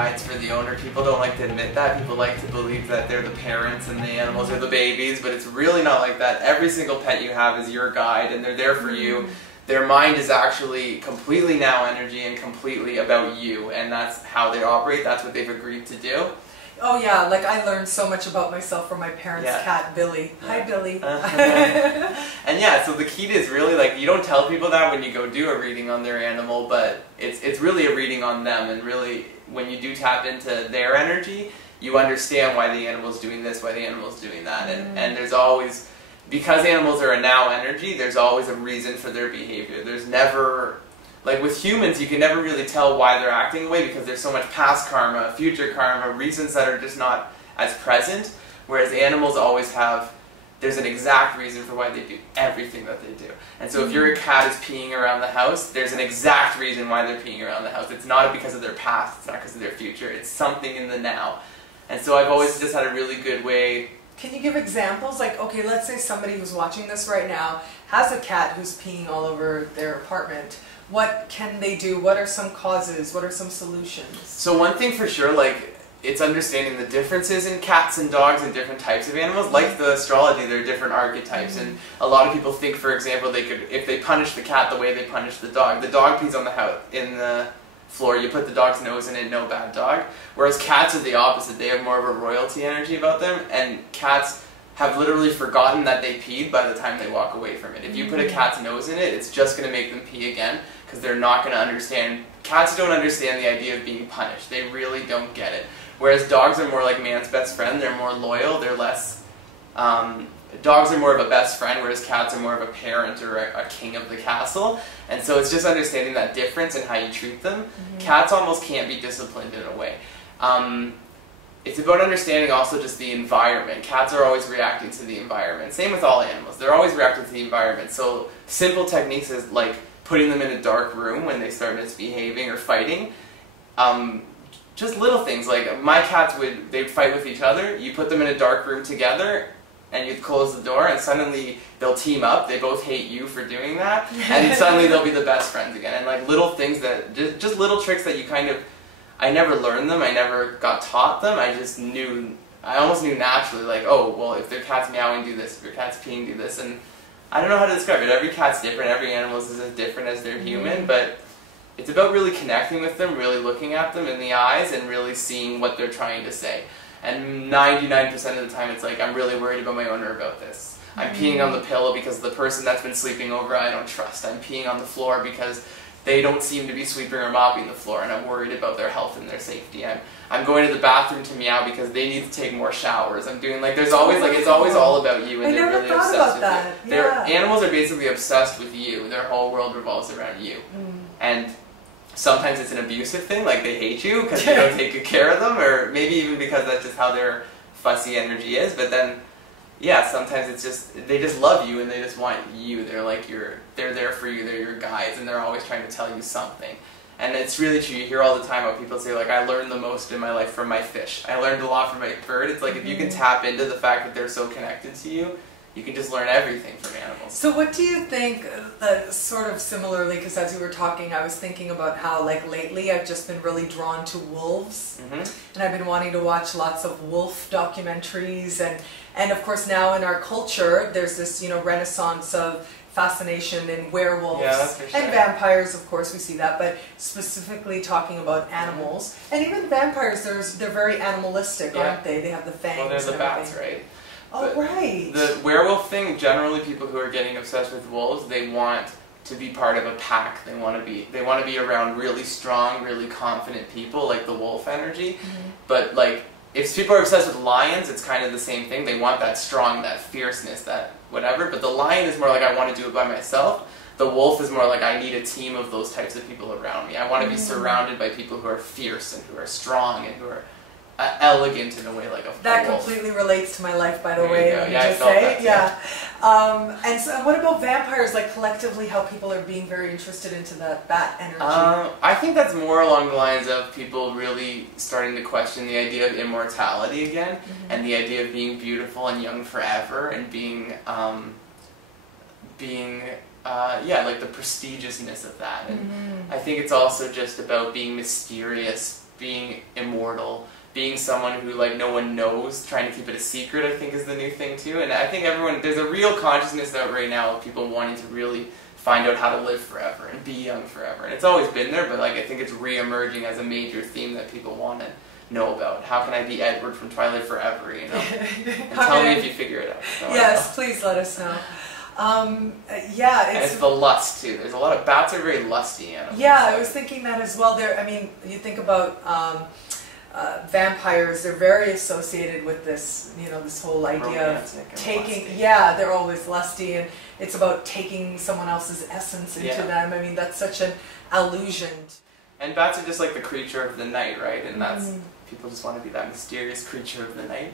guides for the owner. People don't like to admit that. People like to believe that they're the parents and the animals are the babies, but it's really not like that. Every single pet you have is your guide, and they're there for you. Their mind is actually completely now energy and completely about you, and that's how they operate. That's what they've agreed to do. Oh yeah, like I learned so much about myself from my parents' cat, Billy. Hi, Billy. And yeah, so the key is really, like, you don't tell people that when you go do a reading on their animal, but it's really a reading on them, and really, when you do tap into their energy, you understand why the animal's doing this, why the animal's doing that, and there's always, because animals are a now energy, there's always a reason for their behavior. There's never... Like with humans, you can never really tell why they're acting away because there's so much past karma, future karma, reasons that are just not as present, whereas animals always have, there's an exact reason for why they do everything that they do. And so if your cat is peeing around the house, there's an exact reason why they're peeing around the house. It's not because of their past, it's not because of their future, it's something in the now. And so I've always just had a really good way. Can you give examples? Like, okay, let's say somebody who's watching this right now has a cat who's peeing all over their apartment. What can they do? What are some causes? What are some solutions? So one thing for sure, like, it's understanding the differences in cats and dogs and different types of animals. Like the astrology, there are different archetypes, and a lot of people think, for example, they could, if they punish the cat the way they punish the dog pees on the house, in the floor, you put the dog's nose in it, no bad dog. Whereas cats are the opposite. They have more of a royalty energy about them, and cats have literally forgotten that they peed by the time they walk away from it. If you put a cat's nose in it, it's just going to make them pee again, because they're not going to understand. Cats don't understand the idea of being punished. They really don't get it. Whereas dogs are more like man's best friend. They're more loyal. They're less... dogs are more of a best friend, whereas cats are more of a parent or a king of the castle. And so it's just understanding that difference and how you treat them. Cats almost can't be disciplined in a way. It's about understanding also just the environment. Cats are always reacting to the environment. Same with all animals. They're always reacting to the environment. So simple techniques is like putting them in a dark room when they start misbehaving or fighting. Just little things, like my cats they'd fight with each other. You put them in a dark room together and you'd close the door and suddenly they'll team up. They both hate you for doing that, and suddenly they'll be the best friends again. And like little things that, just little tricks that you kind of, I never learned them, I never got taught them, I just knew, I almost knew naturally, like, oh, well, if their cat's meowing, do this, if your cat's peeing, do this, and I don't know how to describe it. Every cat's different, every animal is as different as they're human, but it's about really connecting with them, really looking at them in the eyes, and really seeing what they're trying to say. And 99% of the time it's like, I'm really worried about my owner about this. I'm peeing on the pillow because the person that's been sleeping over I don't trust. I'm peeing on the floor because they don't seem to be sweeping or mopping the floor, and I'm worried about their health and their safety. I'm going to the bathroom to meow because they need to take more showers. I'm doing, like, there's always, like, it's always all about you, and they're really obsessed with you. Their animals are basically obsessed with you. Their whole world revolves around you. And sometimes it's an abusive thing, like they hate you because you don't take good care of them, or maybe even because that's just how their fussy energy is, but then, yeah, sometimes it's just, they just love you and they just want you. They're like they're there for you, they're your guides, and they're always trying to tell you something. And it's really true, you hear all the time how people say, like, I learned the most in my life from my fish. I learned a lot from my bird. It's like, if you can tap into the fact that they're so connected to you, you can just learn everything from animals. So what do you think, sort of similarly, because as you were talking, I was thinking about how, like, lately I've just been really drawn to wolves, and I've been wanting to watch lots of wolf documentaries, and of course now in our culture, there's this, you know, renaissance of fascination in werewolves and vampires, of course we see that, but specifically talking about animals, and even vampires, they're very animalistic, aren't they? They have the fangs. Well, they're the and bats, right? Oh, but right. The werewolf thing, generally people who are getting obsessed with wolves, they want to be part of a pack. They want to be around really strong, really confident people, like the wolf energy. But like, if people are obsessed with lions, it's kind of the same thing. They want that strong, that fierceness, that whatever. But the lion is more like, I want to do it by myself. The wolf is more like, I need a team of those types of people around me. I want to be surrounded by people who are fierce and who are strong and who are elegant in a way, like a that wolf. Completely relates to my life, by the way. Yeah, I felt that, and so what about vampires, like collectively how people are being very interested into that bat energy? I think that's more along the lines of people really starting to question the idea of immortality again, and the idea of being beautiful and young forever, and being like the prestigiousness of that. And I think it's also just about being mysterious being immortal, being someone who like no one knows, trying to keep it a secret, I think is the new thing too. And I think there's a real consciousness out right now of people wanting to really find out how to live forever and be young forever. And it's always been there, but like I think it's re-emerging as a major theme that people want to know about. How can I be Edward from Twilight forever, you know? And tell me if you figure it out. So yes, please let us know. Yeah, and it's the lust too. There's a lot of bats are very lusty animals. Yeah, I was thinking that as well. I mean, you think about vampires; they're very associated with this, you know, this whole idea of taking. Yeah, they're always lusty, and it's about taking someone else's essence into them. I mean, that's such an allusion. And bats are just like the creature of the night, right? And that's people just want to be that mysterious creature of the night.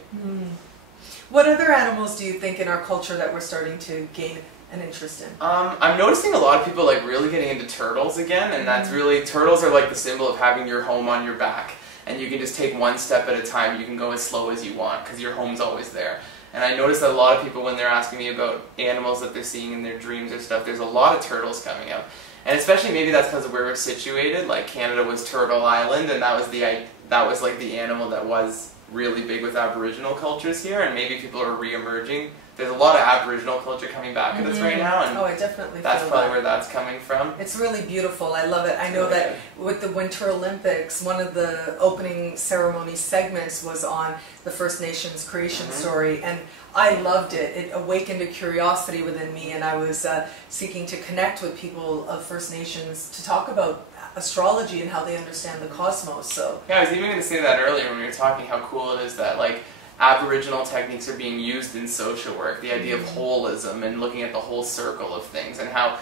What other animals do you think in our culture that we're starting to gain an interest in? I'm noticing a lot of people like really getting into turtles again, and that's really, turtles are like the symbol of having your home on your back, and you can just take one step at a time. You can go as slow as you want because your home's always there. And I noticed that a lot of people, when they're asking me about animals that they're seeing in their dreams or stuff, there's a lot of turtles coming up. And especially maybe that's because of where we're situated. Like Canada was Turtle Island, and that was like the animal that was really big with Aboriginal cultures here, and maybe people are re-emerging. There's a lot of Aboriginal culture coming back at us right now, and I definitely that's feel probably that. where that's coming from. It's really beautiful. I love it. I know that with the Winter Olympics, one of the opening ceremony segments was on the First Nations creation story, and I loved it. It awakened a curiosity within me, and I was seeking to connect with people of First Nations to talk about astrology and how they understand the cosmos. So yeah, I was even going to say that earlier when we were talking how cool it is that like Aboriginal techniques are being used in social work, the idea of holism and looking at the whole circle of things, and how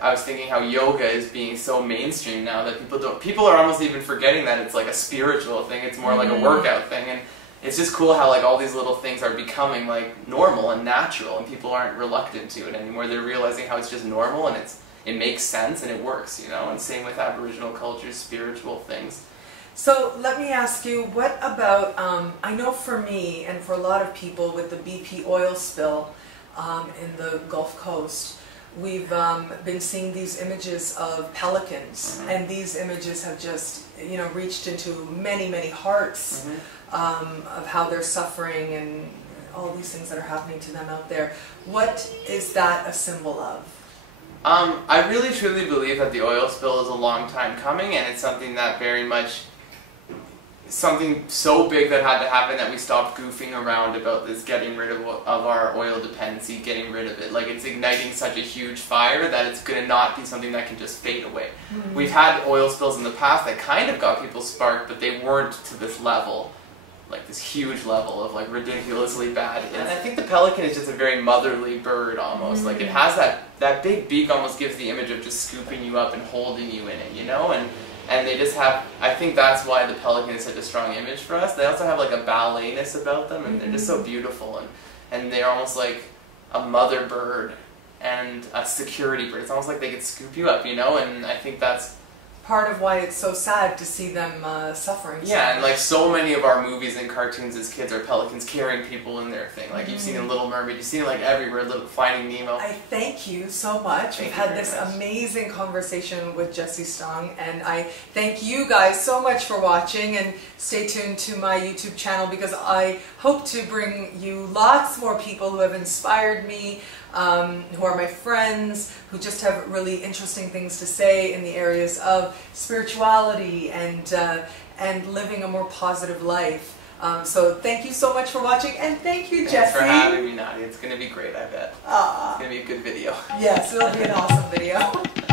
I was thinking how yoga is being so mainstream now that people are almost even forgetting that it's like a spiritual thing, it's more like a workout thing, and it's just cool how like all these little things are becoming like normal and natural, and people aren't reluctant to it anymore. They're realizing how it's just normal and it makes sense and it works, you know, and same with Aboriginal cultures, spiritual things. So let me ask you, what about, I know for me and for a lot of people with the BP oil spill in the Gulf Coast, we've been seeing these images of pelicans, and these images have just, you know, reached into many, many hearts of how they're suffering and all these things that are happening to them out there. What is that a symbol of? I really truly believe that the oil spill is a long time coming, and it's something that very much, something so big that had to happen that we stopped goofing around about this, getting rid of our oil dependency, getting rid of it. Like, it's igniting such a huge fire that it's going to not be something that can just fade away. We've had oil spills in the past that kind of got people sparked, but they weren't to this level. Like this huge level of like ridiculously bad. And I think the pelican is just a very motherly bird almost. Like it has that big beak, almost gives the image of just scooping you up and holding you in it, you know? And they just have, I think that's why the pelican is such a strong image for us. They also have like a ballet-ness about them, and they're just so beautiful, and they're almost like a mother bird and a security bird. It's almost like they could scoop you up, you know? And I think that's part of why it's so sad to see them suffering. Yeah, and like so many of our movies and cartoons as kids are pelicans carrying people in their thing. Like you've seen in Little Mermaid, you've seen it like everywhere, Finding Nemo. I thank you so much. We've had this amazing conversation with Jessie Stong, and I thank you guys so much for watching, and stay tuned to my YouTube channel because I hope to bring you lots more people who have inspired me, who are my friends, who just have really interesting things to say in the areas of spirituality and living a more positive life. So thank you so much for watching, and thank you, Jessie. Thanks for having me, Nadiya. It's going to be great, I bet. It's going to be a good video. Yes, it'll be an awesome video.